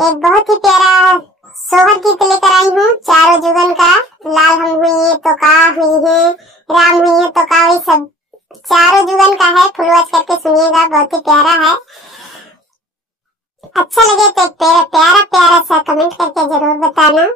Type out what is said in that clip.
एक बहुत ही प्यारा सोहर गीत लेकर आई हूँ। चारों जुगन का लाल हम हुई तो का हुई है, राम हुई तो का हुई, सब चारों जुगन का है। फुल वॉच करके सुनिएगा, बहुत ही प्यारा है। अच्छा लगे तो एक प्यारा प्यारा सा कमेंट करके जरूर बताना।